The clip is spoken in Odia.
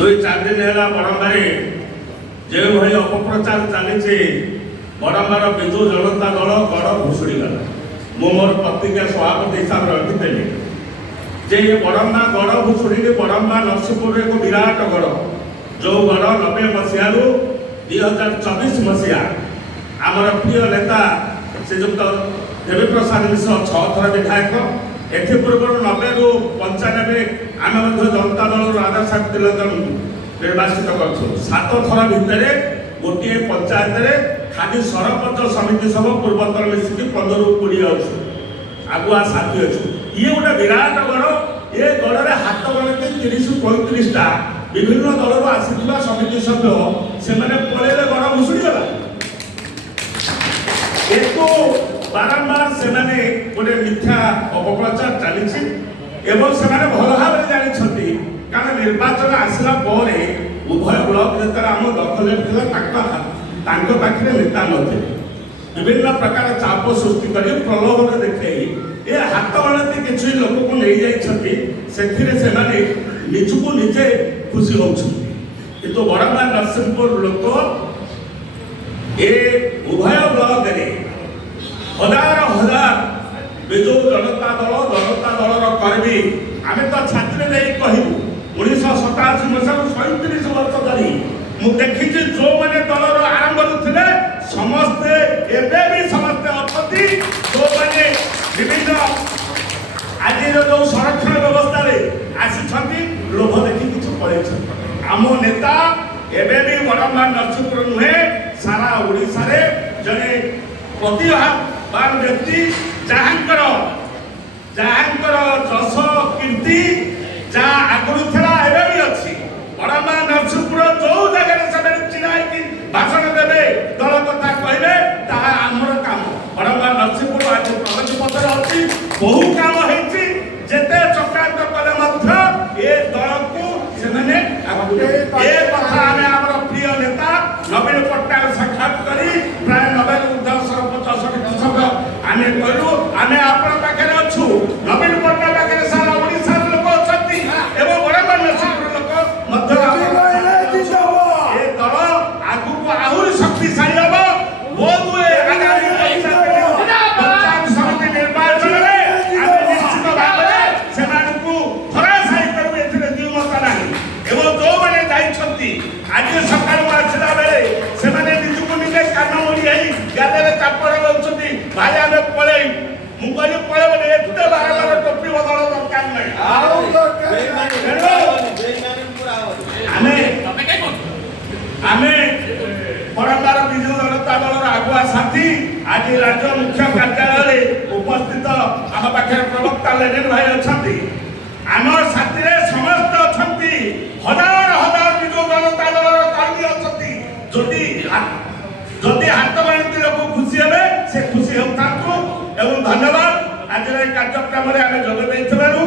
ଦୁଇ ଚାରି ଦିନ ହେଲା ବଡ଼ମ୍ବାରେ ଯେଉଁଭଳି ଅପପ୍ରଚାର ଚାଲିଛି, ବଡ଼ମ୍ବାର ବିଜୁ ଜନତା ଦଳ ଗଡ଼ ଭୁଷୁଡ଼ିଗଲା। ମୁଁ ମୋର ପ୍ରତିଜ୍ଞା ସଭାପତି ହିସାବରେ ରଖିଥିଲି ଯେ ବଡ଼ମ୍ବା ଗଡ଼ ଭୁଷୁଡ଼ିକି ବଡ଼ମ୍ବା ନରସିଂହପୁର ଏକ ବିରାଟ ଗଡ଼, ଯେଉଁ ଗଡ଼ 90 ମସିହାରୁ 2024 ମସିହା ଆମର ପ୍ରିୟ ନେତା ଶ୍ରୀଯୁକ୍ତ ଦେବୀପ୍ରସାଦ ମିଶ୍ର 6 ଥର ବିଧାୟକ, ଏଥିପୂର୍ବରୁ 90ରୁ 95 ଆମେ ମଧ୍ୟ ଜନତା ଦଳରୁ ରାଧାସାହେବ ତିଲକଙ୍କୁ ନିର୍ବାଚିତ କରିଛୁ। 7 ଥର ଭିତରେ ଗୋଟିଏ ପଞ୍ଚାୟତରେ ଖାଲି ସରପଞ୍ଚ ସମିତି ସଭ ପୂର୍ବତନ ମିଶିକି 15ରୁ 20 ଅଛୁ, ଆଗୁଆ ସାଥୀ ଅଛୁ। ଇଏ ଗୋଟେ ବିରାଟ ଗଡ଼। ଏ ଗଡ଼ରେ ହାତ ଗଣତି 30ରୁ 35ଟା ବିଭିନ୍ନ ଦଳରୁ ଆସିଥିବା ସମିତି ସଭ୍ୟ ସେମାନେ ପଳେଇଲେ, ଗଡ଼ ଭୁଷୁଡ଼ିଗଲା। ଏକୁ ବାରମ୍ବାର ସେମାନେ ଗୋଟେ ମିଥ୍ୟା ଅପପ୍ରଚାର ଚାଲିଛି ଏବଂ ସେମାନେ ଭଲ ଭାବରେ ଜାଣିଛନ୍ତି, କାରଣ ନିର୍ବାଚନ ଆସିଲା ପରେ ଉଭୟ ବ୍ଲକ ନେତାର ଆମ ଦଖଲରେ ଥିଲା, ତାଙ୍କ ପାଖରେ ନେତା ନଥିଲେ। ବିଭିନ୍ନ ପ୍ରକାର ଚାପ ସୃଷ୍ଟି କରି ପ୍ରଲୋଭନ ଦେଖାଇ ଏ ହାତ ଗଣତି କିଛି ଲୋକକୁ ନେଇଯାଇଛନ୍ତି, ସେଥିରେ ସେମାନେ ନିଜକୁ ନିଜେ ଖୁସି ହେଉଛନ୍ତି। କିନ୍ତୁ ବଡ଼ମ୍ବା ନରସିଂହପୁର ଲୋକ ଏ ଉଭୟ ବ୍ଲକରେ ହଜାର ହଜାର ବିଜୁ ଜନତା ଦଳର କର୍ମୀ, ଆମେ ତ ଛାତ୍ରୀ ନେଇ କହିବୁ 1987 ମସିହାରୁ 37 ବର୍ଷ ଧରି ମୁଁ ଦେଖିଛି ଯେଉଁମାନେ ଦଳର ଆରମ୍ଭରୁ ଥିଲେ ସମସ୍ତେ ଏବେ ବି ସମସ୍ତେ ଅଛନ୍ତି, ଯେଉଁମାନେ ବିଭିନ୍ନ ଆଜିର ଯେଉଁ ସଂରକ୍ଷଣ ବ୍ୟବସ୍ଥାରେ ଆସିଛନ୍ତି ଲୋଭ ଦେଖି କିଛି ପଳେଇଛନ୍ତି। ଆମ ନେତା ଏବେ ବି ବଡ଼ମ୍ବା ନରସିଂହପୁର ନୁହେଁ, ସାରା ଓଡ଼ିଶାରେ ଜଣେ ପ୍ରତିଭାବାନ ବ୍ୟକ୍ତି, ଯାହାଙ୍କର ଯଶ କୀର୍ତ୍ତି ଯାହା ଆଗରୁ ଥିଲା ଏବେ ବି ଅଛି। ବଡ଼ମ୍ବା ନରସିଂହପୁର ଯୋଉ ଜାଗାରେ ସେମାନେ ଛିଡ଼ା ହେଇକି ଭାଷଣ ଦେବେ, ଦଳ କଥା କହିବେ, ତାହା ଆମର କାମ। ବଡ଼ମ୍ବା ନରସିଂହପୁର ଆଜି ପ୍ରଗତି ପଥରେ ଅଛି, ବହୁ କାମ ହେଇଛି। ଯେତେ ଚକ୍ରାନ୍ତ କଲେ ମଧ୍ୟ ଏ ଦଳକୁ ସେମାନେ ଏ କଥା ଆମେ ଆମର ପ୍ରିୟ ନେତା ନବୀନ ପଟ୍ଟନାୟକ ସାକ୍ଷାତ କରି ପ୍ରାୟ 90ରୁ ଉର୍ଦ୍ଧ୍ୱ ସରପଞ୍ଚ ସମିତି ସଭ୍ୟ ଆମେ କହିଲୁ, ଆମେ ଆପଣ ପାଖରେ ଅଛୁ। ନବୀନ ପଟ୍ଟନାୟକ ପାଖରେ ସାରା ଓଡ଼ିଶାର ଲୋକ ଅଛନ୍ତି ଏବଂ ବଡ଼ମ୍ବା ନରସିଂହପୁର ଲୋକ ମଧ୍ୟ ଏ ଦଳ ଆଗକୁ ଆହୁରି ଶକ୍ତିଶାଳୀ ହେବ। ବୋଧହୁଏ ଆଗାମୀ ପଞ୍ଚାୟତ ସମିତି ନିର୍ବାଚନରେ ଆମେ ନିଶ୍ଚିତ ଭାବରେ ସେମାନଙ୍କୁ ଧରାଶାୟୀ କରିବୁ, ଏଥିରେ ଦ୍ୱିମତ ନାହିଁ। ଏବଂ ଯେଉଁମାନେ ଯାଇଛନ୍ତି ଆଜି ସକାଳୁ ଆସିଲା ବେଳେ ସେମାନେ ନିଜକୁ ନିଜେ କାନ ମୋଡ଼ି ହେଇ ଗାଡ଼ିରେ ଚାପରେ ରହୁଛନ୍ତି, ଭାଇ ଆମେ ପଳେଇବୁ। ମୁଁ କହିଲି ପଳେଇବନି, ଏତେ ବାରବାର ଟୋପି ବଦଳ ଦରକାର ନାହିଁ। ଆମେ ବଡ଼ମ୍ବାର ବିଜୁ ଜନତା ଦଳର ଆଗୁଆ ସାଥୀ ଆଜି ରାଜ୍ୟ ମୁଖ୍ୟ କାର୍ଯ୍ୟାଳୟରେ ଉପସ୍ଥିତ ଆମ ପାଖରେ ପ୍ରବକ୍ତା ଲେନିନ୍ ଭାଇ ଅଛନ୍ତି, ଆମ ସାଥିରେ ସମସ୍ତେ ଅଛନ୍ତି, ହଜାର ହଜାର ବିଜୁ ଜନତା ଦଳର କର୍ମୀ ଅଛନ୍ତି। ଯଦି ହାତ ଗଣତି ଲୋକ ଖୁସି ହେବେ ସେ ଖୁସି ହେଉଥାନ୍ତୁ ଏବଂ ଧନ୍ୟବାଦ। ଆଜିର ଏହି କାର୍ଯ୍ୟକ୍ରମରେ ଆମେ ଯୋଗ ଦେଇଥିବାରୁ